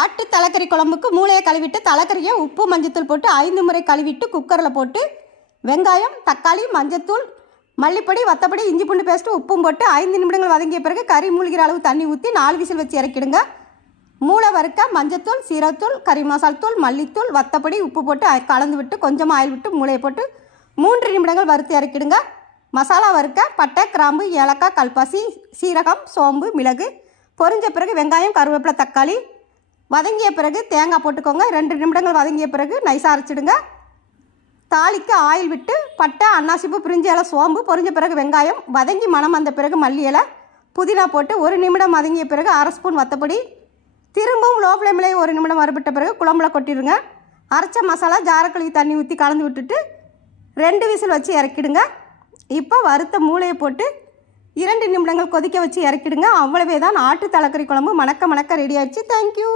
ஆட்டு தலைக்கறி குழம்புக்கு மூளையை கழுவிட்டு தலைக்கறியை உப்பு மஞ்சத்தூள் போட்டு 5 முறை கழுவிட்டு குக்கரில் போட்டு வெங்காயம் தக்காளி மஞ்சத்தூள் மல்லிப்பொடி வத்தப்பொடி இஞ்சி பூண்டு பேஸ்ட்டு உப்பும் போட்டு 5 நிமிடங்கள் வதங்கிய பிறகு கறி மூழ்கிற அளவு தண்ணி ஊற்றி 4 விசில் வச்சு இறக்கிடுங்க. மூளை வறுக்க மஞ்சத்தூள் சீரகத்தூள் கறி மசால் தூள் மல்லித்தூள் வத்தப்பொடி உப்பு போட்டு கலந்து விட்டு கொஞ்சமாக ஆயில் விட்டு மூளையை போட்டு 3 நிமிடங்கள் வறுத்து இறக்கிடுங்க. மசாலா வறுக்க பட்டை கிராம்பு ஏலக்காய் கல்பாசி சீரகம் சோம்பு மிளகு பொரிஞ்ச பிறகு வெங்காயம் கருவேப்பிலை தக்காளி வதங்கிய பிறகு தேங்காய் போட்டுக்கோங்க. 2 நிமிடங்கள் வதங்கிய பிறகு நைஸாக அரைச்சிடுங்க. தாளிக்க ஆயில் விட்டு பட்டை அன்னாசிப்பூ பிரிஞ்சி இலை சோம்பு பொரிஞ்ச பிறகு வெங்காயம் வதங்கி மணம் வந்த பிறகு மல்லி இலை புதினா போட்டு 1 நிமிடம் வதங்கிய பிறகு 1/2 ஸ்பூன் வத்தப்பொடி திரும்பவும் லோ ஃப்ளேம்லேயே 1 நிமிடம் வறுபட்ட பிறகு குழம்புல கொட்டிடுங்க. அரைச்ச மசாலா ஜாரக்கழுவி தண்ணி ஊற்றி கலந்து விட்டுட்டு 2 விசில் வச்சு இறக்கிடுங்க. இப்போ வறுத்த மூளையை போட்டு 2 நிமிடங்கள் கொதிக்க வச்சு இறக்கிடுங்க. அவ்வளவே தான் ஆட்டு தலைக்கறி குழம்பு மணக்க மணக்க ரெடி ஆயிடுச்சு. தேங்க்யூ.